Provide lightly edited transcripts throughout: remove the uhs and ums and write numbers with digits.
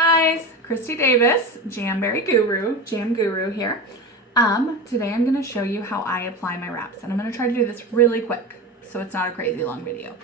guys, Christy Davis, Jamberry Guru, JamGuru here. Today I'm going to show you how I apply my wraps, and I'm going to try to do this really quick so it's not a crazy long video.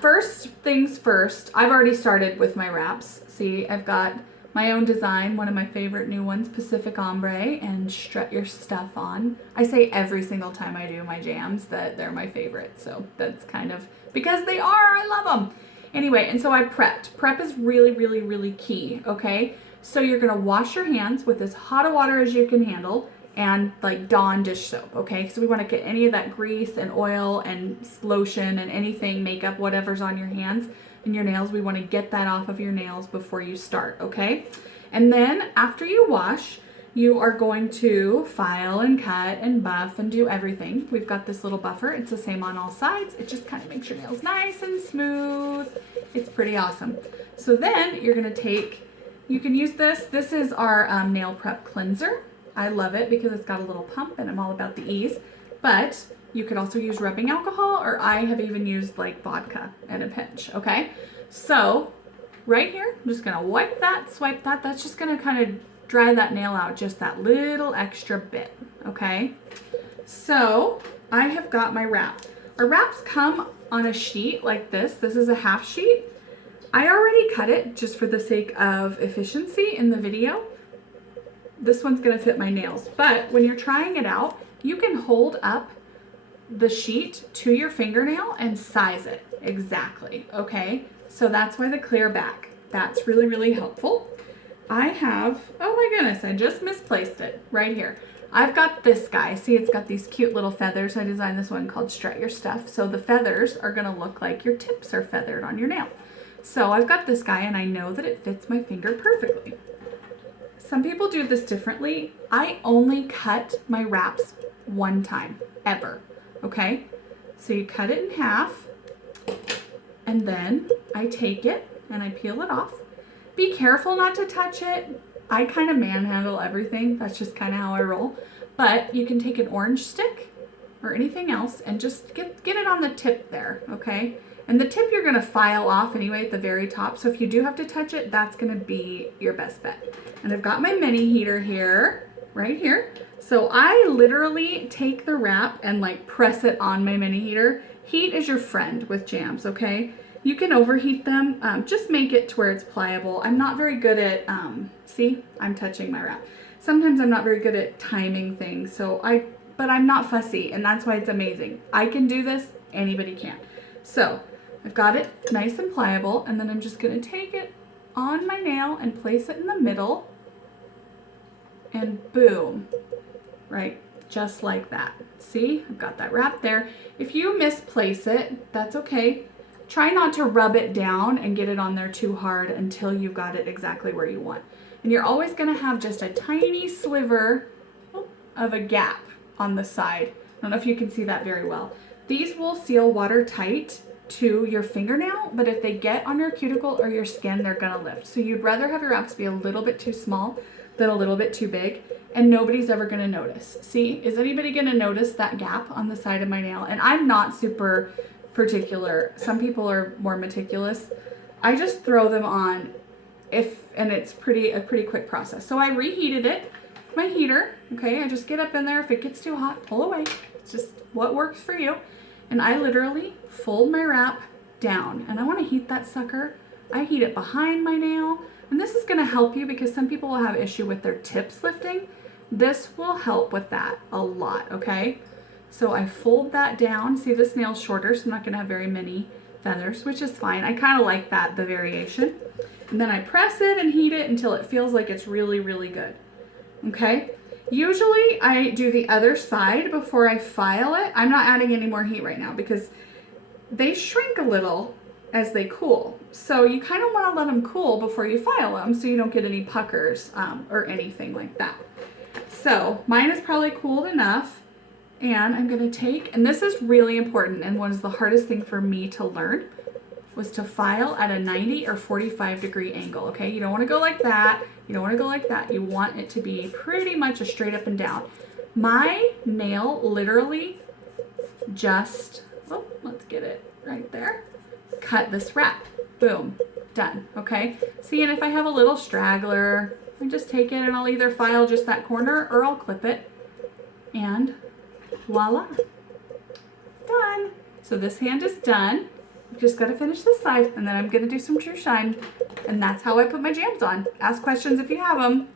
First things first, I've already started with my wraps. See, I've got my own design, one of my favorite new ones, Pacific Ombre and Strut Your Stuff On. I say every single time I do my jams that they're my favorite, so that's kind of because they are. I love them. Anyway, and so I prepped. Prep is really, really, really key, okay? So you're gonna wash your hands with as hot of water as you can handle and like Dawn dish soap, okay? So we wanna get any of that grease and oil and lotion and anything, makeup, whatever's on your hands and your nails, we wanna get that off of your nails before you start, okay? And then after you wash, you are going to file and cut and buff and do everything. We've got this little buffer. It's the same on all sides. It just kind of makes your nails nice and smooth. It's pretty awesome. So then you're gonna take, you can use this. This is our nail prep cleanser. I love it because it's got a little pump and I'm all about the ease. But you could also use rubbing alcohol, or I have even used like vodka in a pinch, okay? So right here, I'm just gonna wipe that, swipe that. That's just gonna kind of dry that nail out just that little extra bit, okay? So I have got my wrap. Our wraps come on a sheet like this. This is a half sheet. I already cut it just for the sake of efficiency in the video. This one's gonna fit my nails, but when you're trying it out, you can hold up the sheet to your fingernail and size it exactly, okay? So that's why the clear back. That's really, really helpful. I have, oh my goodness, I just misplaced it right here. I've got this guy. See, it's got these cute little feathers. I designed this one called Strut Your Stuff. So the feathers are gonna look like your tips are feathered on your nail. So I've got this guy and I know that it fits my finger perfectly. Some people do this differently. I only cut my wraps one time, ever, okay? So you cut it in half and then I take it and I peel it off. Be careful not to touch it. I kind of manhandle everything. That's just kind of how I roll. But you can take an orange stick or anything else and just get it on the tip there, okay? And the tip you're gonna file off anyway at the very top. So if you do have to touch it, that's gonna be your best bet. And I've got my mini heater here, right here. So I literally take the wrap and like press it on my mini heater. Heat is your friend with jams, okay? You can overheat them, just make it to where it's pliable. I'm not very good at, see, I'm touching my wrap. Sometimes I'm not very good at timing things, but I'm not fussy, and that's why it's amazing. I can do this, anybody can. So, I've got it nice and pliable, and then I'm just gonna take it on my nail and place it in the middle, and boom, right, just like that. See, I've got that wrap there. If you misplace it, that's okay. Try not to rub it down and get it on there too hard until you've got it exactly where you want. And you're always gonna have just a tiny sliver of a gap on the side. I don't know if you can see that very well. These will seal watertight to your fingernail, but if they get on your cuticle or your skin, they're gonna lift. So you'd rather have your wraps be a little bit too small than a little bit too big, and nobody's ever gonna notice. See, is anybody gonna notice that gap on the side of my nail? And I'm not super particular. Some people are more meticulous. I just throw them on and it's a pretty quick process. So I reheated it, my heater, okay? I just get up in there. If it gets too hot, pull away. It's just what works for you. And I literally fold my wrap down, and I want to heat that sucker. I heat it behind my nail, and this is going to help you because some people will have issue with their tips lifting. This will help with that a lot, okay? So I fold that down. See, this nail's shorter, so I'm not gonna have very many feathers, which is fine. I kind of like that, the variation. And then I press it and heat it until it feels like it's really, really good, okay? Usually I do the other side before I file it. I'm not adding any more heat right now because they shrink a little as they cool. So you kind of wanna let them cool before you file them so you don't get any puckers or anything like that. So mine is probably cooled enough. And I'm gonna take, and this is really important and was the hardest thing for me to learn, was to file at a 90 or 45 degree angle, okay? You don't wanna go like that, you don't wanna go like that. You want it to be pretty much a straight up and down. My nail literally just, oh, let's get it right there, cut this wrap, boom, done, okay? See, and if I have a little straggler, I just take it and I'll either file just that corner or I'll clip it, and voila, done. So this hand is done. Just gotta finish this side, and then I'm gonna do some true shine, and that's how I put my jams on. Ask questions if you have them.